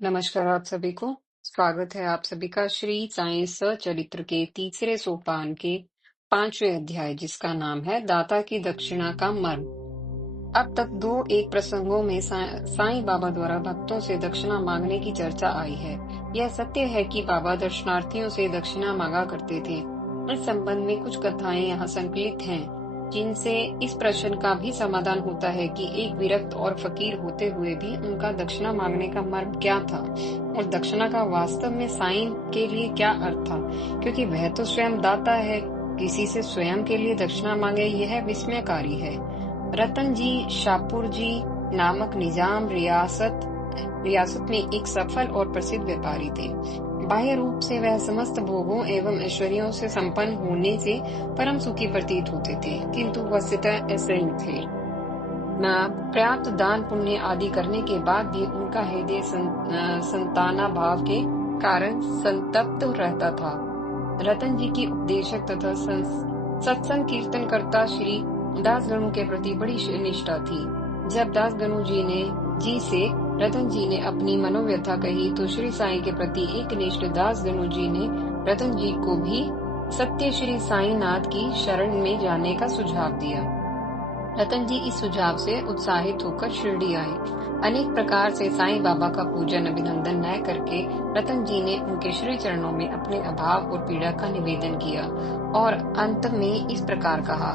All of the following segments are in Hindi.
नमस्कार आप सभी को। स्वागत है आप सभी का श्री साईं सचरित्र के तीसरे सोपान के 5वें अध्याय जिसका नाम है दाता की दक्षिणा का मर्म। अब तक दो एक प्रसंगों में साईं बाबा द्वारा भक्तों से दक्षिणा मांगने की चर्चा आई है। यह सत्य है कि बाबा दर्शनार्थियों से दक्षिणा मांगा करते थे। इस संबंध में कुछ कथाएं यहाँ संकलित हैं, जिनसे इस प्रश्न का भी समाधान होता है कि एक विरक्त और फकीर होते हुए भी उनका दक्षिणा मांगने का मर्म क्या था और दक्षिणा का वास्तव में साईं के लिए क्या अर्थ था, क्योंकि वह तो स्वयं दाता है। किसी से स्वयं के लिए दक्षिणा मांगे यह विस्मयकारी है। रतन जी शाहपुर जी नामक निजाम रियासत में एक सफल और प्रसिद्ध व्यापारी थे। बाह्य रूप से वह समस्त भोगों एवं ऐश्वर्यों से संपन्न होने से परम सुखी प्रतीत होते थे, किंतु वस्तुतः ऐसे ही थे। पर्याप्त दान पुण्य आदि करने के बाद भी उनका हृदय संतानाभाव के कारण संतप्त रहता था। रतन जी की उपदेशक तथा सत्संग कीर्तनकर्ता श्री दासगणु के प्रति बड़ी निष्ठा थी। जब दासगणु जी से रतन जी ने अपनी मनोव्यथा कही तो श्री साईं के प्रति एक निष्ठ दासगणु जी ने रतन जी को भी सत्य श्री साईनाथ की शरण में जाने का सुझाव दिया। रतन जी इस सुझाव से उत्साहित होकर शिरडी आए। अनेक प्रकार से साईं बाबा का पूजन अभिनंदन न करके रतन जी ने उनके श्री चरणों में अपने अभाव और पीड़ा का निवेदन किया और अंत में इस प्रकार कहा,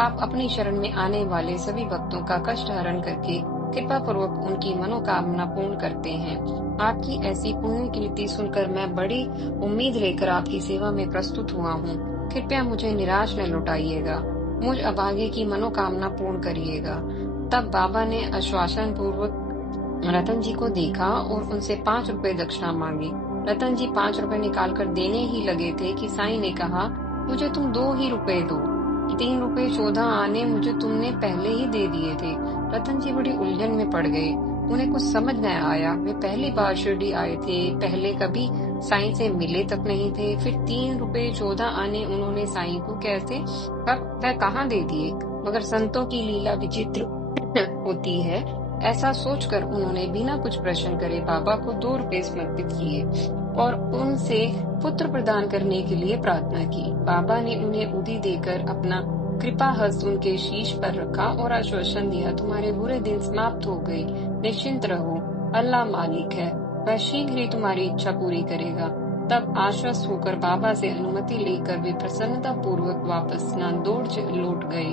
आप अपनी शरण में आने वाले सभी भक्तों का कष्ट हरण करके कृपा पूर्वक उनकी मनोकामना पूर्ण करते हैं। आपकी ऐसी पुण्य कीर्ति सुनकर मैं बड़ी उम्मीद लेकर आपकी सेवा में प्रस्तुत हुआ हूँ। कृपया मुझे निराश न लौटाइएगा, मुझ अभागे की मनोकामना पूर्ण करिएगा। तब बाबा ने आश्वासन पूर्वक रतन जी को देखा और उनसे 5 रुपए दक्षिणा मांगी। रतन जी 5 रुपए निकाल कर देने ही लगे थे कि साईं ने कहा, मुझे तुम 2 ही रुपए दो, 3 रुपए 14 आने मुझे तुमने पहले ही दे दिए थे। रतन जी बड़ी उलझन में पड़ गए। उन्हें कुछ समझ न आया। वे पहली बार शिरडी आए थे, पहले कभी साईं से मिले तक नहीं थे। फिर 3 रुपए 14 आने उन्होंने साईं को कैसे वह कहाँ दे दिए। मगर संतों की लीला विचित्र होती है, ऐसा सोचकर उन्होंने बिना कुछ प्रश्न करे बाबा को 2 रुपए समर्पित किए और उनसे पुत्र प्रदान करने के लिए प्रार्थना की। बाबा ने उन्हें उदी देकर अपना कृपा हस्त उनके शीश पर रखा और आश्वासन दिया, तुम्हारे बुरे दिन समाप्त हो गए, निश्चिंत रहो, अल्लाह मालिक है, वह शीघ्र ही तुम्हारी इच्छा पूरी करेगा। तब आश्वस्त होकर बाबा से अनुमति लेकर वे प्रसन्नता पूर्वक वापस नांदोड़ लौट गए।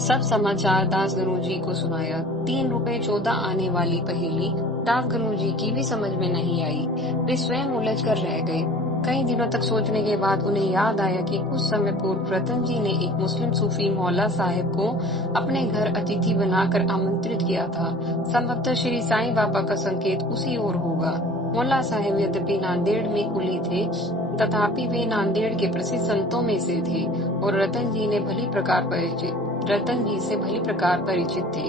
सब समाचार दासगणु जी को सुनाया। 3 रुपए 14 आने वाली पहेली दासगणु जी की भी समझ में नहीं आई। वे स्वयं उलझ कर रह गए। कई दिनों तक सोचने के बाद उन्हें याद आया कि कुछ समय पूर्व रतन जी ने एक मुस्लिम सूफी मौला साहब को अपने घर अतिथि बनाकर आमंत्रित किया था। संभवतः श्री साईं बाबा का संकेत उसी ओर होगा। मौला साहब यद्यपि नांदेड़ में कुली थे, तथापि वे नांदेड़ के प्रसिद्ध संतों में से थे और रतन जी से भली प्रकार परिचित थे।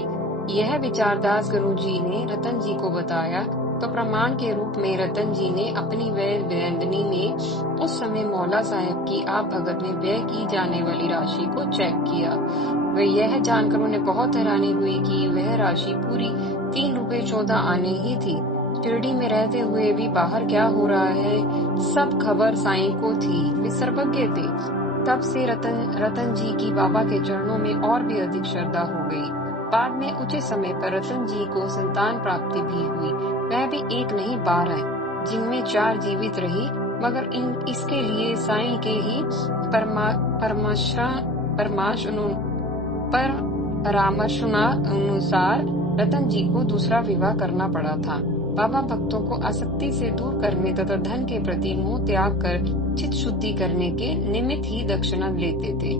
यह विचार दासगणु जी ने रतन जी को बताया तो प्रमाण के रूप में रतन जी ने अपनी व्यंदनी में उस समय मौला साहब की आप भगत में व्यय की जाने वाली राशि को चेक किया। वह यह जानकर उन्हें बहुत हैरानी हुई कि वह राशि पूरी 3 रुपए 14 आने ही थी। शिरडी में रहते हुए भी बाहर क्या हो रहा है सब खबर साईं को थी। वे सर्वज्ञ थे। तब से रतन जी की बाबा के चरणों में और भी अधिक श्रद्धा हो गई। बाद में उचित समय पर रतन जी को संतान प्राप्ति भी हुई। वह भी 1 नहीं 12, जिनमें 4 जीवित रही। मगर इसके लिए साईं के ही परामर्शानुसार रतन जी को दूसरा विवाह करना पड़ा था। बाबा भक्तों को आसक्ति से दूर करने तथा धन के प्रति मोह त्याग कर चित्त शुद्धि करने के निमित्त ही दक्षिणा लेते थे,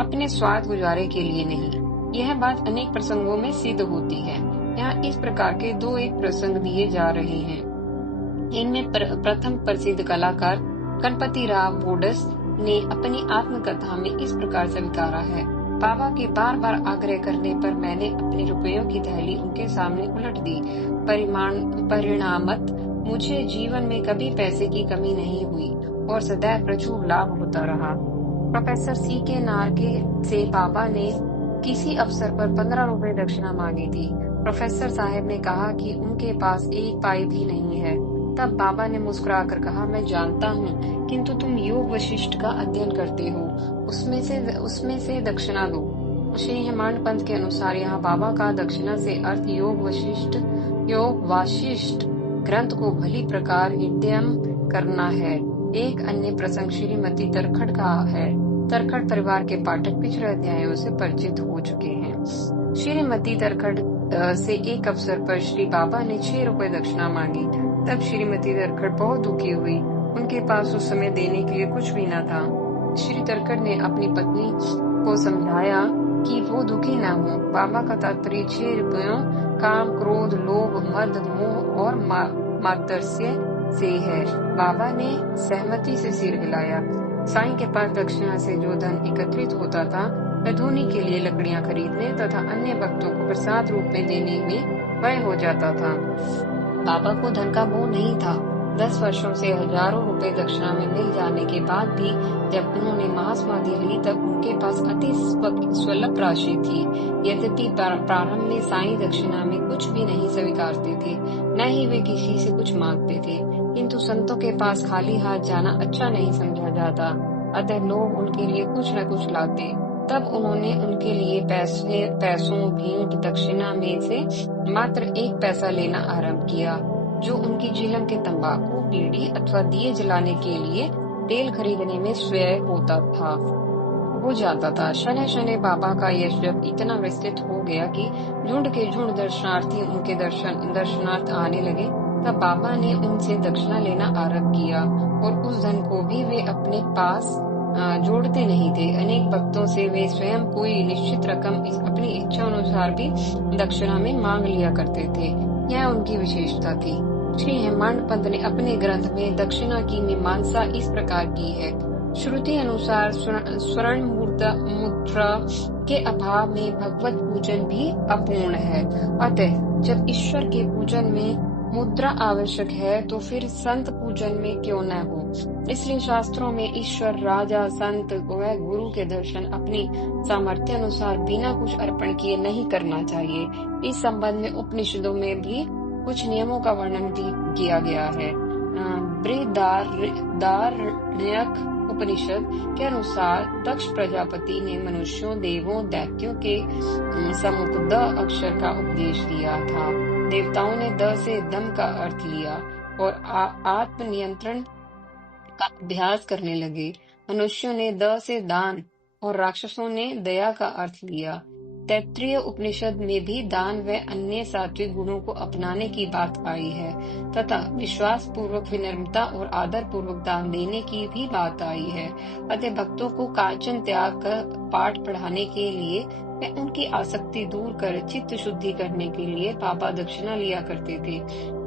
अपने स्वार्थ गुजारे के लिए नहीं। यह बात अनेक प्रसंगों में सिद्ध होती है। यहाँ इस प्रकार के 2 एक प्रसंग दिए जा रहे हैं। इनमें प्रथम प्रसिद्ध कलाकार गणपति राव बोडस ने अपनी आत्मकथा में इस प्रकार से विचारा है, बाबा के बार बार आग्रह करने पर मैंने अपने रुपयों की थैली उनके सामने उलट दी। परिणामत मुझे जीवन में कभी पैसे की कमी नहीं हुई और सदैव प्रचुर लाभ होता रहा। Professor C.K. नार्गे से बाबा ने किसी अवसर पर 15 रुपए दक्षिणा मांगी थी। प्रोफेसर साहब ने कहा कि उनके पास एक पाई भी नहीं है। तब बाबा ने मुस्कुराकर कहा, मैं जानता हूँ, किंतु तुम योग वशिष्ठ का अध्ययन करते हो, उसमें से दक्षिणा दो। श्री हेमाड पंथ के अनुसार यहाँ बाबा का दक्षिणा से अर्थ योग वाशिष्ठ ग्रंथ को भली प्रकार हृदयम करना है। एक अन्य प्रसंग श्रीमती तरखड़ का है। तरखड़ परिवार के पाठक पिछले अध्यायों से परिचित हो चुके हैं। श्रीमती तरखड़ से एक अवसर पर श्री बाबा ने 6 रुपए दक्षिणा मांगी। तब श्रीमती तरखड़ बहुत दुखी हुई। उनके पास उस समय देने के लिए कुछ भी न था। श्री तरखड़ ने अपनी पत्नी को समझाया कि वो दुखी न हो। बाबा का तात्पर्य 6 रुपयों काम, क्रोध, लोभ, मद, मोह और मात्सर्य से है। बाबा ने सहमति से सिर हिलाया। साईं के पास दक्षिणा से जो धन एकत्रित होता था वह धोनी के लिए लकड़ियां खरीदने तथा अन्य भक्तों को प्रसाद रूप में देने में व्यय हो जाता था। बाबा को धन का मोह नहीं था। 10 वर्षों से हजारों रुपए दक्षिणा में मिल जाने के बाद भी जब उन्होंने महासमाधि ली तब उनके पास अति स्वल्प राशि थी। यद्यपि प्रारंभ में साईं दक्षिणा में कुछ भी नहीं स्वीकारते थे, न ही वे किसी से कुछ मांगते थे, किंतु संतों के पास खाली हाथ जाना अच्छा नहीं समझा जाता, अतः लोग उनके लिए कुछ न कुछ लाते। तब उन्होंने उनके लिए पैसों, भेंट, दक्षिणा में से मात्र 1 पैसा लेना आरंभ किया, जो उनकी झिलम के तंबाकू, बीड़ी अथवा दिए जलाने के लिए तेल खरीदने में व्यय हो जाता था। शनै शनै बाबा का यश जब इतना विस्तृत हो गया कि झुंड के झुंड दर्शनार्थी उनके दर्शनार्थ आने लगे, तब बाबा ने उनसे दक्षिणा लेना आरंभ किया और उस धन को भी वे अपने पास जोड़ते नहीं थे। अनेक भक्तों से वे स्वयं कोई निश्चित रकम अपनी इच्छा अनुसार भी दक्षिणा में मांग लिया करते थे। यह उनकी विशेषता थी। श्री हेमाड पंथ ने अपने ग्रंथ में दक्षिणा की मीमांसा इस प्रकार की है। श्रुति अनुसार स्वर्ण मुद्रा के अभाव में भगवत पूजन भी अपूर्ण है। अतः जब ईश्वर के पूजन में मुद्रा आवश्यक है तो फिर संत पूजन में क्यों न हो। इसलिए शास्त्रों में ईश्वर, राजा, संत व गुरु के दर्शन अपनी सामर्थ्य अनुसार बिना कुछ अर्पण किए नहीं करना चाहिए। इस संबंध में उपनिषदों में भी कुछ नियमों का वर्णन भी किया गया है। बृहदारण्यक उपनिषद के अनुसार दक्ष प्रजापति ने मनुष्यों, देवों, दैत्यों के सम्मुख द अक्षर का उपदेश दिया था। देवताओं ने द से दम का अर्थ लिया और आत्म नियंत्रण का अभ्यास करने लगे। मनुष्यों ने द से दान और राक्षसों ने दया का अर्थ लिया। तैत्तिरीय उपनिषद में भी दान व अन्य सात्विक गुणों को अपनाने की बात आई है तथा विश्वास पूर्वक, विनम्रता और आदर पूर्वक दान देने की भी बात आई है। अतः भक्तों को कांचन त्याग का पाठ पढ़ाने के लिए व उनकी आसक्ति दूर कर चित्त शुद्धि करने के लिए बाबा दक्षिणा लिया करते थे,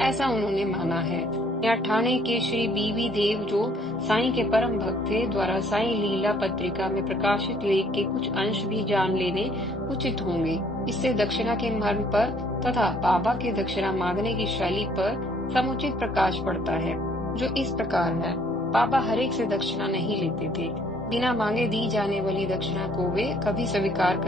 ऐसा उन्होंने माना है। यहाँ ठाणे के श्री बीवी देव, जो साईं के परम भक्त थे, द्वारा साईं लीला पत्रिका में प्रकाशित लेख के कुछ अंश भी जान लेने उचित होंगे। इससे दक्षिणा के मर्म पर तथा बाबा के दक्षिणा मांगने की शैली पर समुचित प्रकाश पड़ता है, जो इस प्रकार है। बाबा हर एक से दक्षिणा नहीं लेते थे। बिना मांगे दी जाने वाली दक्षिणा को वे कभी स्वीकार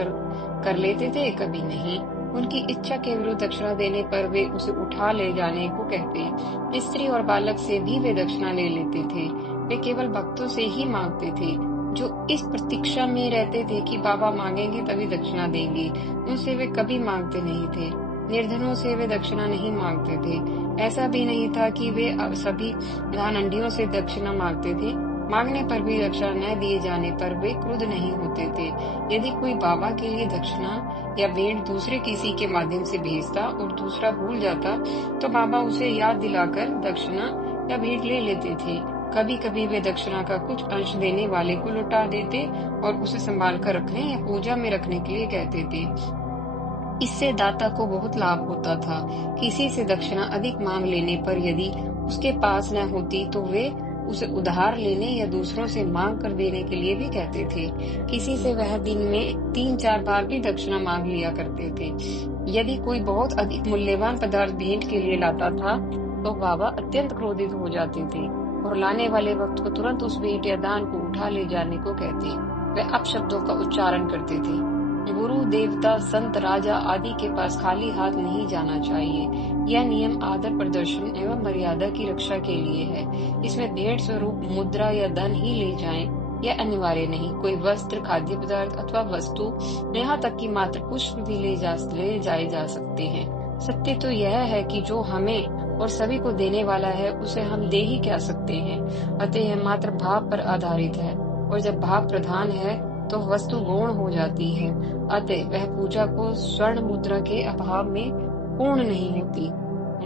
कर लेते थे, कभी नहीं। उनकी इच्छा के विरुद्ध दक्षिणा देने पर वे उसे उठा ले जाने को कहते। स्त्री और बालक से भी वे दक्षिणा ले लेते थे। वे केवल भक्तों से ही मांगते थे, जो इस प्रतीक्षा में रहते थे कि बाबा मांगेंगे तभी दक्षिणा देंगे। उनसे वे कभी मांगते नहीं थे। निर्धनों से वे दक्षिणा नहीं मांगते थे। ऐसा भी नहीं था कि वे सभी धनाढ्यों से दक्षिणा मांगते थे। मांगने पर भी दक्षिणा न दिए जाने पर वे क्रुद्ध नहीं होते थे। यदि कोई बाबा के लिए दक्षिणा या भेंट दूसरे किसी के माध्यम से भेजता और दूसरा भूल जाता तो बाबा उसे याद दिलाकर दक्षिणा या भेंट ले लेते थे। कभी कभी वे दक्षिणा का कुछ अंश देने वाले को लौटा देते और उसे संभाल कर रखने या पूजा में रखने के लिए कहते थे। इससे दाता को बहुत लाभ होता था। किसी से दक्षिणा अधिक मांग लेने पर यदि उसके पास न होती तो वे उसे उधार लेने या दूसरों से मांग कर देने के लिए भी कहते थे। किसी से वह दिन में 3-4 बार भी दक्षिणा मांग लिया करते थे। यदि कोई बहुत अधिक मूल्यवान पदार्थ भेंट के लिए लाता था तो बाबा अत्यंत क्रोधित हो जाते थे और लाने वाले वक्त को तुरंत उस भेंट या दान को उठा ले जाने को कहते। वे अपशब्दों का उच्चारण करते थे। गुरु, देवता, संत, राजा आदि के पास खाली हाथ नहीं जाना चाहिए। यह नियम आदर प्रदर्शन एवं मर्यादा की रक्षा के लिए है। इसमें भेंट स्वरूप मुद्रा या धन ही ले जाएं, यह अनिवार्य नहीं। कोई वस्त्र, खाद्य पदार्थ अथवा वस्तु, यहाँ तक कि मात्र पुष्प भी ले जाए जा सकते हैं। सत्य तो यह है कि जो हमें और सभी को देने वाला है उसे हम दे ही क्या सकते हैं। अतः यह मात्र भाव पर आधारित है, और जब भाव प्रधान है तो वस्तु गौण हो जाती है। अतः वह पूजा को स्वर्ण मुद्रा के अभाव में पूर्ण नहीं होती।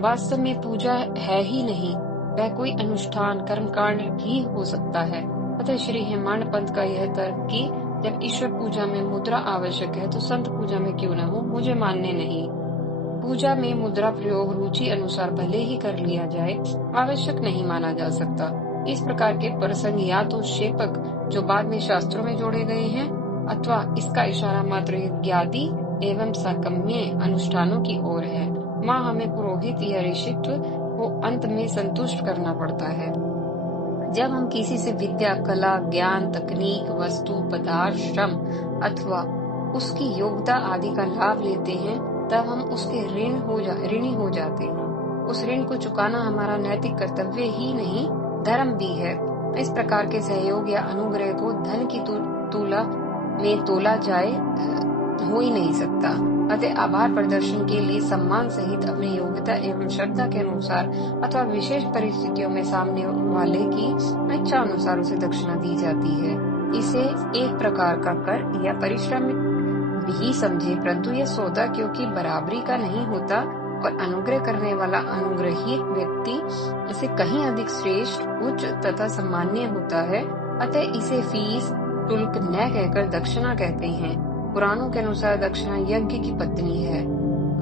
वास्तव में पूजा है ही नहीं, वह कोई अनुष्ठान कर्मकांड भी हो सकता है। अतः श्री हेमाड पंथ का यह तर्क कि जब ईश्वर पूजा में मुद्रा आवश्यक है तो संत पूजा में क्यों न हो, मुझे मान्य नहीं। पूजा में मुद्रा प्रयोग रुचि अनुसार भले ही कर लिया जाए, आवश्यक नहीं माना जा सकता। इस प्रकार के प्रसंग या तो शेपक जो बाद में शास्त्रों में जोड़े गए हैं, अथवा इसका इशारा मात्र यज्ञादि एवं साकम्य अनुष्ठानों की ओर है। माँ हमें पुरोहित या ऋषित्व को अंत में संतुष्ट करना पड़ता है। जब हम किसी से विद्या, कला, ज्ञान, तकनीक, वस्तु, पदार्थ, श्रम अथवा उसकी योग्यता आदि का लाभ लेते हैं, तब हम उसके ऋणी हो जाते हैं। उस ऋण को चुकाना हमारा नैतिक कर्तव्य ही नहीं, धर्म भी है। इस प्रकार के सहयोग या अनुग्रह को धन की तुला में तोला जाए हो ही नहीं सकता। अतः आभार प्रदर्शन के लिए सम्मान सहित अपनी योग्यता एवं श्रद्धा के अनुसार अथवा विशेष परिस्थितियों में सामने वाले की इच्छा अनुसार उसे दक्षिणा दी जाती है। इसे एक प्रकार का कर या परिश्रम भी समझे, परंतु यह सौदा क्योंकि बराबरी का नहीं होता और अनुग्रह करने वाला अनुग्रहित व्यक्ति इसे कहीं अधिक श्रेष्ठ, उच्च तथा सम्मान्य होता है। अतः इसे फीस, शुल्क न कहकर दक्षिणा कहते हैं। पुराणों के अनुसार दक्षिणा यज्ञ की पत्नी है,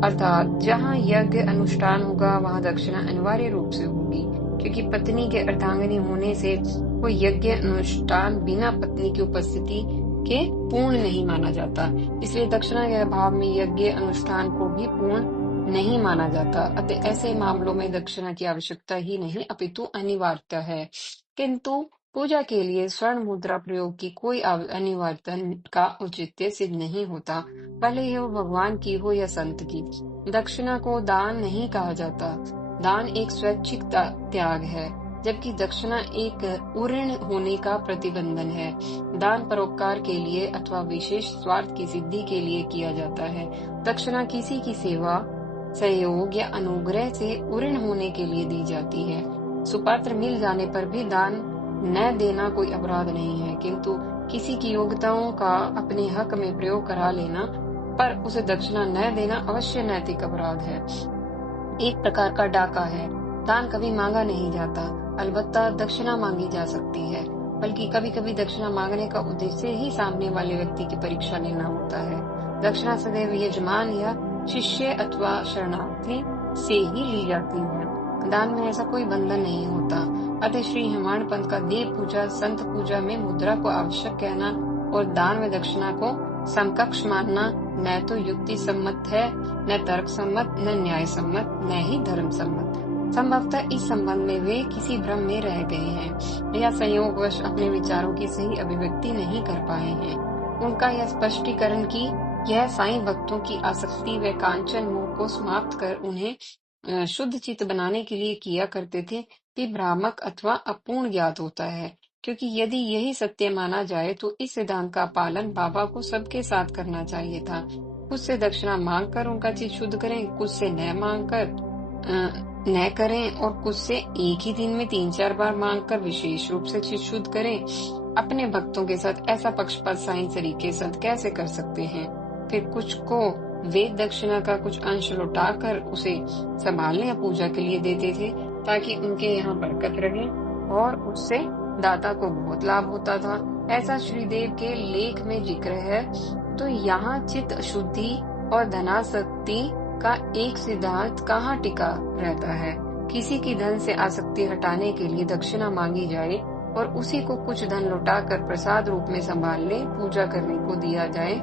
अर्थात जहाँ यज्ञ अनुष्ठान होगा वहाँ दक्षिणा अनिवार्य रूप से होगी, क्योंकि पत्नी के अर्धांगिनी होने से कोई यज्ञ अनुष्ठान बिना पत्नी की उपस्थिति के पूर्ण नहीं माना जाता। इसलिए दक्षिणा के अभाव में यज्ञ अनुष्ठान को भी पूर्ण नहीं माना जाता। अतः ऐसे मामलों में दक्षिणा की आवश्यकता ही नहीं अपितु अनिवार्यता है। किंतु पूजा के लिए स्वर्ण मुद्रा प्रयोग की कोई अनिवार्यता का औचित्य सिद्ध नहीं होता, भले ही वो भगवान की हो या संत की। दक्षिणा को दान नहीं कहा जाता। दान एक स्वैच्छिक त्याग है, जबकि दक्षिणा एक उऋण होने का प्रतिबंधन है। दान परोपकार के लिए अथवा विशेष स्वार्थ की सिद्धि के लिए किया जाता है। दक्षिणा किसी की सेवा, सहयोग या अनुग्रह से उऋण होने के लिए दी जाती है। सुपात्र मिल जाने पर भी दान न देना कोई अपराध नहीं है, किंतु किसी की योग्यताओं का अपने हक में प्रयोग करा लेना पर उसे दक्षिणा न देना अवश्य नैतिक अपराध है। एक प्रकार का डाका है। दान कभी मांगा नहीं जाता, अलबत्ता दक्षिणा मांगी जा सकती है, बल्कि कभी कभी दक्षिणा मांगने का उद्देश्य ही सामने वाले व्यक्ति की परीक्षा लेना होता है। दक्षिणा सदैव यजमान या शिष्य अथवा शरणार्थी से ही ली जाती है। दान में ऐसा कोई बंधन नहीं होता। अतः श्री हेमाड पंथ का देव पूजा, संत पूजा में मुद्रा को आवश्यक कहना और दान में दक्षिणा को समकक्ष मानना न तो युक्ति सम्मत है, न तर्क सम्मत, न न्याय सम्मत, न ही धर्म सम्मत। संभवतः इस संबंध में वे किसी भ्रम में रह गए हैं या संयोगवश अपने विचारों की सही अभिव्यक्ति नहीं कर पाए हैं। उनका यह स्पष्टीकरण कि यह साईं भक्तों की आसक्ति व कांचन मोह को समाप्त कर उन्हें शुद्ध चित्त बनाने के लिए किया करते थे, भी भ्रामक अथवा अपूर्ण ज्ञात होता है। क्योंकि यदि यही सत्य माना जाए तो इस सिद्धांत का पालन बाबा को सबके साथ करना चाहिए था। खुद से दक्षिणा मांग कर उनका चित्त शुद्ध करें, खुद से न मांग कर न करें और खुद से एक ही दिन में 3-4 बार मांग कर विशेष रूप से चित्त शुद्ध करें। अपने भक्तों के साथ ऐसा पक्षपात साईं तरीके संत कैसे कर सकते हैं? फिर कुछ को वेद दक्षिणा का कुछ अंश लौटाकर उसे संभालने या पूजा के लिए देते थे, ताकि उनके यहाँ बरकत रहे और उससे दाता को बहुत लाभ होता था। ऐसा श्रीदेव के लेख में जिक्र है। तो यहाँ चित्त शुद्धि और धनासक्ति का एक सिद्धांत कहाँ टिका रहता है? किसी की धन से आसक्ति हटाने के लिए दक्षिणा मांगी जाए और उसी को कुछ धन लौटाकर प्रसाद रूप में संभालने, पूजा करने को दिया जाए,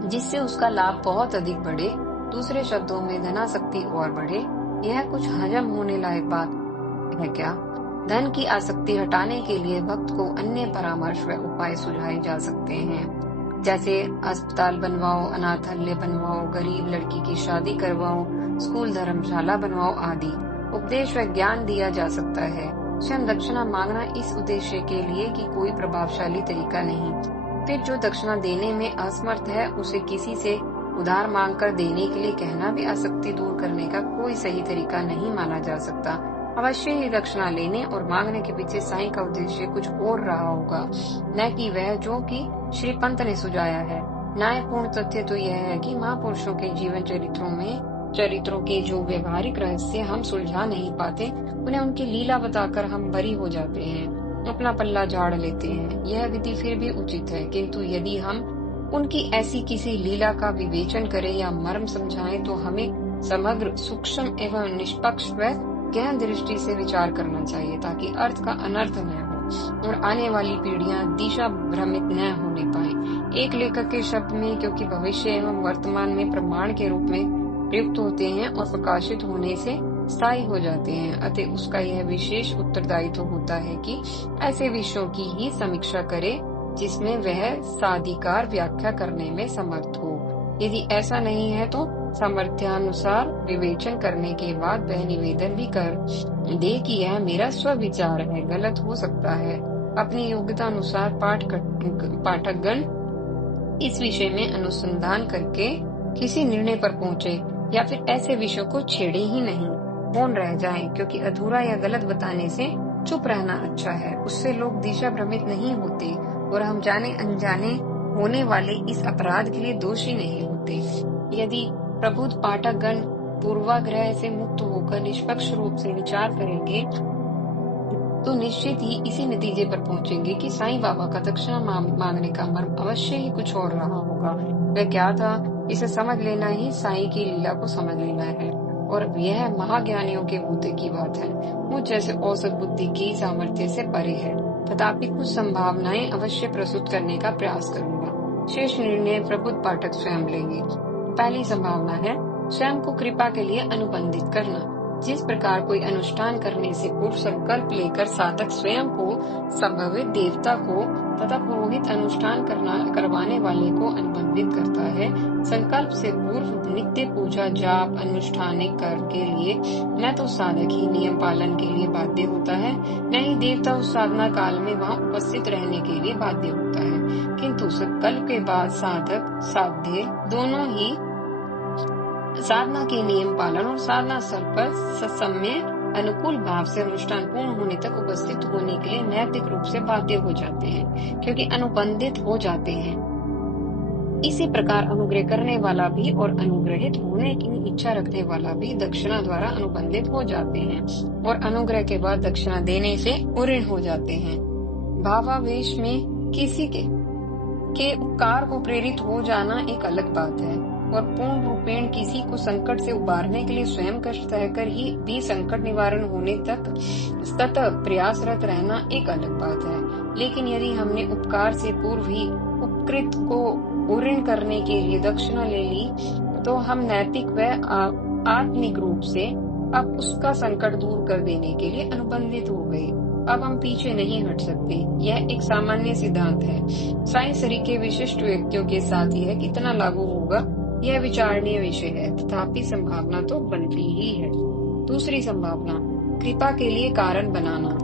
जिससे उसका लाभ बहुत अधिक बढ़े। दूसरे शब्दों में धनासक्ति और बढ़े। यह कुछ हजम होने लायक बात है क्या? धन की आसक्ति हटाने के लिए भक्त को अन्य परामर्श व उपाय सुझाए जा सकते हैं। जैसे अस्पताल बनवाओ, अनाथालय बनवाओ, गरीब लड़की की शादी करवाओ, स्कूल धर्मशाला बनवाओ आदि। उपदेश व ज्ञान दिया जा सकता है। स्वयं दक्षिणा मांगना इस उद्देश्य के लिए कि कोई प्रभावशाली तरीका नहीं। फिर जो दक्षिणा देने में असमर्थ है उसे किसी से उधार मांगकर देने के लिए कहना भी आसक्ति दूर करने का कोई सही तरीका नहीं माना जा सकता। अवश्य ही दक्षिणा लेने और मांगने के पीछे साईं का उद्देश्य कुछ और रहा होगा, न कि वह जो कि श्री पंत ने सुझाया है। न्यायपूर्ण तथ्य तो यह है कि महापुरुषों के जीवन चरित्रों के जो व्यवहारिक रहस्य हम सुलझा नहीं पाते, उन्हें उनकी लीला बताकर हम बरी हो जाते हैं, अपना पल्ला झाड़ लेते हैं। यह विधि फिर भी उचित है, किंतु यदि हम उनकी ऐसी किसी लीला का विवेचन करें या मर्म समझाएं तो हमें समग्र, सूक्ष्म एवं निष्पक्ष व गहन दृष्टि से विचार करना चाहिए, ताकि अर्थ का अनर्थ न हो और आने वाली पीढ़ियां दिशा भ्रमित न होने पाए। एक लेखक के शब्द में क्योंकि भविष्य एवं वर्तमान में प्रमाण के रूप में प्रयुक्त होते हैं और प्रकाशित होने से स्थायी हो जाते हैं, अतः उसका यह विशेष उत्तरदायित्व होता है कि ऐसे विषयों की ही समीक्षा करे जिसमें वह साधिकार व्याख्या करने में समर्थ हो। यदि ऐसा नहीं है तो सामर्थ्यानुसार विवेचन करने के बाद वह निवेदन भी कर दे कि यह मेरा स्वविचार है, गलत हो सकता है। अपनी योग्यता अनुसार पाठकगण इस विषय में अनुसंधान करके किसी निर्णय पर पहुंचे या फिर ऐसे विषयों को छेड़े ही नहीं, मौन रह जाएं, क्योंकि अधूरा या गलत बताने से चुप रहना अच्छा है। उससे लोग दिशा भ्रमित नहीं होते और हम जाने अनजाने होने वाले इस अपराध के लिए दोषी नहीं होते। यदि प्रबुद्ध पाठकगण पूर्वाग्रह से मुक्त होकर निष्पक्ष रूप से विचार करेंगे तो निश्चित ही इसी नतीजे पर पहुंचेंगे कि साईं बाबा का दक्षिणा मांगने का मर्म अवश्य ही कुछ और रहा होगा। वह क्या था, इसे समझ लेना ही साईं की लीला को समझ लेना है, और यह महाज्ञानियों के बूते की बात है, मुझ जैसे औसत बुद्धि की सामर्थ्य से परे है। तथापि कुछ संभावनाएं अवश्य प्रस्तुत करने का प्रयास करूंगा। शेष निर्णय प्रबुद्ध पाठक स्वयं लेंगे। पहली संभावना है स्वयं को कृपा के लिए अनुबंधित करना। जिस प्रकार कोई अनुष्ठान करने से पूर्व संकल्प लेकर साधक स्वयं को, संभवित देवता को तथा पुरोहित अनुष्ठान करवाने वाले को अनुबंधित करता है, संकल्प से पूर्व नित्य पूजा जाप अनुष्ठान के लिए न तो साधक ही नियम पालन के लिए बाध्य होता है, न ही देवता उस साधना काल में वहां उपस्थित रहने के लिए बाध्य होता है, किंतु संकल्प के बाद साधक साध्य दोनों ही साधना के नियम पालन और साधना स्थल पर सत्सम्य अनुकूल भाव से अनुष्ठान पूर्ण होने तक उपस्थित होने के लिए नैतिक रूप से बाध्य हो जाते हैं, क्योंकि अनुबंधित हो जाते हैं। इसी प्रकार अनुग्रह करने वाला भी और अनुग्रहित होने की इच्छा रखने वाला भी दक्षिणा द्वारा अनुबंधित हो जाते हैं और अनुग्रह के बाद दक्षिणा देने से उऋण हो जाते हैं। भावावेश में किसी के उपकार को प्रेरित हो जाना एक अलग बात है, और पूर्ण रूपेण किसी को संकट से उबारने के लिए स्वयं कष्ट सहकर ही भी संकट निवारण होने तक सतत प्रयासरत रहना एक अलग बात है। लेकिन यदि हमने उपकार से पूर्व ही उपकृत को उऋण करने के लिए दक्षिणा ले ली तो हम नैतिक व आत्मिक रूप से अब उसका संकट दूर कर देने के लिए अनुबंधित हो गए। अब हम पीछे नहीं हट सकते। यह एक सामान्य सिद्धांत है। साईं सरी के विशिष्ट व्यक्तियों के साथ यह कितना लागू होगा यह विचारणीय विषय है, तथापि संभावना तो बनती ही है। दूसरी संभावना, कृपा के लिए कारण बनाना,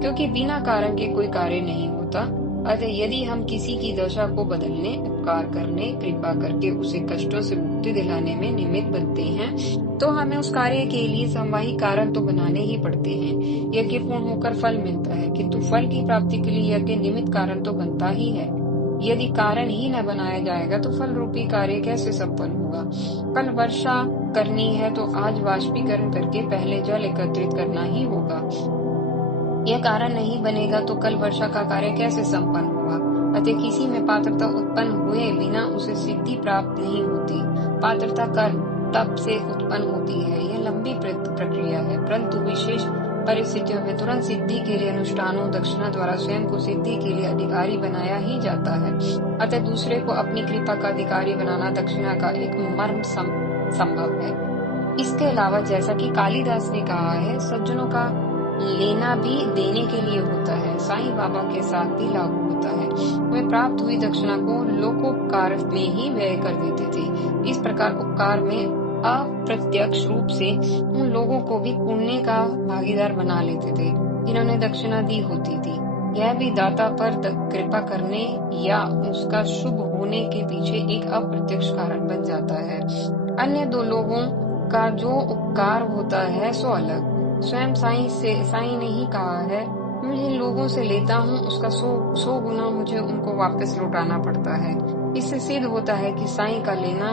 क्योंकि बिना कारण के कोई कार्य नहीं होता। अतः यदि हम किसी की दशा को बदलने, उपकार करने, कृपा करके उसे कष्टों से मुक्ति दिलाने में निमित्त बनते हैं, तो हमें उस कार्य के लिए समवाही कारण तो बनाने ही पड़ते हैं। यज्ञ पूर्ण होकर फल मिलता है, किंतु फल की प्राप्ति के लिए यज्ञ निमित्त कारण तो बनता ही है। यदि कारण ही न बनाया जाएगा तो फल रूपी कार्य कैसे संपन्न होगा। कल वर्षा करनी है तो आज वाष्पीकरण करके पहले जल एकत्रित करना ही होगा। यह कारण नहीं बनेगा तो कल वर्षा का कार्य कैसे संपन्न होगा। अतः किसी में पात्रता उत्पन्न हुए बिना उसे सिद्धि प्राप्त नहीं होती। पात्रता कर्म तप से उत्पन्न होती है। यह लंबी प्रक्रिया है, परंतु विशेष परिस्थितियों में तुरंत सिद्धि के लिए अनुष्ठानों दक्षिणा द्वारा स्वयं को सिद्धि के लिए अधिकारी बनाया ही जाता है। अतः दूसरे को अपनी कृपा का अधिकारी बनाना दक्षिणा का एक मर्म संभव है। इसके अलावा जैसा कि कालिदास ने कहा है, सज्जनों का लेना भी देने के लिए होता है, साईं बाबा के साथ भी लागू होता है। वे प्राप्त हुई दक्षिणा को लोकोपकार में ही व्यय कर देते थे। इस प्रकार उपकार में अप्रत्यक्ष रूप से उन लोगों को भी पुण्य का भागीदार बना लेते थे जिन्होंने दक्षिणा दी होती थी। यह भी दाता पर कृपा करने या उसका शुभ होने के पीछे एक अप्रत्यक्ष कारण बन जाता है। अन्य दो लोगों का जो उपकार होता है सो अलग। स्वयं साईं ने ही कहा है, मैं जिन लोगों से लेता हूँ उसका 100 गुना मुझे उनको वापस लौटाना पड़ता है। इससे सिद्ध होता है कि साईं का लेना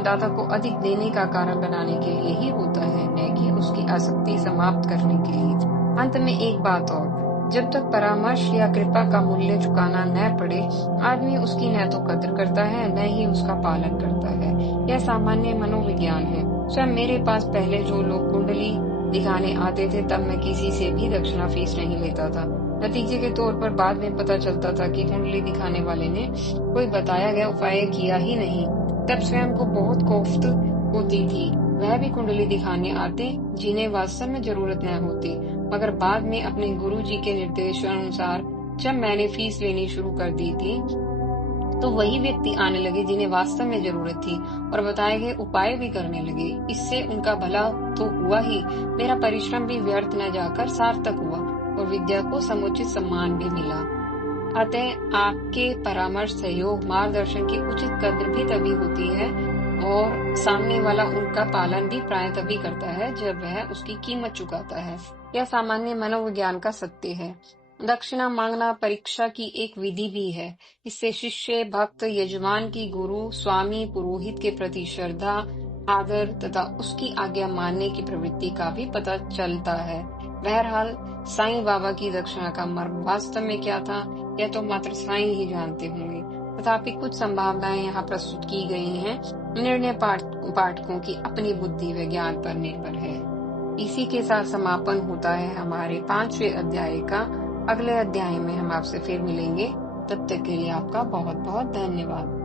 दाता को अधिक देने का कारण बनाने के लिए ही होता है, न कि उसकी आसक्ति समाप्त करने के लिए। अंत में एक बात और, जब तक परामर्श या कृपा का मूल्य चुकाना न पड़े, आदमी उसकी न तो कद्र करता है न ही उसका पालन करता है। यह सामान्य मनोविज्ञान है। स्वयं मेरे पास पहले जो लोग कुंडली दिखाने आते थे, तब मैं किसी से भी दक्षिणा फीस नहीं लेता था। नतीजे के तौर पर बाद में पता चलता था कि कुंडली दिखाने वाले ने कोई बताया गया उपाय किया ही नहीं। तब स्वयं को बहुत कोफ्त होती थी। वह भी कुंडली दिखाने आते जिन्हें वास्तव में जरूरत न होती, मगर बाद में अपने गुरु जी के निर्देशानुसार जब मैंने फीस लेनी शुरू कर दी थी, तो वही व्यक्ति आने लगे जिन्हें वास्तव में जरूरत थी और बताए गए उपाय भी करने लगे। इससे उनका भला तो हुआ ही, मेरा परिश्रम भी व्यर्थ न जाकर सार्थक हुआ और विद्या को समुचित सम्मान भी मिला। अतः आपके परामर्श, सहयोग, मार्गदर्शन की उचित कद्र भी तभी होती है और सामने वाला उनका पालन भी प्राय तभी करता है जब वह उसकी कीमत चुकाता है। यह सामान्य मनोविज्ञान का सत्य है। दक्षिणा मांगना परीक्षा की एक विधि भी है। इससे शिष्य, भक्त, यजमान की गुरु, स्वामी, पुरोहित के प्रति श्रद्धा, आदर तथा उसकी आज्ञा मानने की प्रवृत्ति का भी पता चलता है। बहरहाल साईं बाबा की दक्षिणा का मर्म वास्तव में क्या था, यह तो मात्र साईं ही जानते होंगे। तथापि कुछ संभावनाएं यहाँ प्रस्तुत की गई हैं। निर्णय पाठकों की अपनी बुद्धि व ज्ञान पर निर्भर है। इसी के साथ समापन होता है हमारे 5वें अध्याय का। अगले अध्याय में हम आपसे फिर मिलेंगे। तब तक के लिए आपका बहुत बहुत धन्यवाद।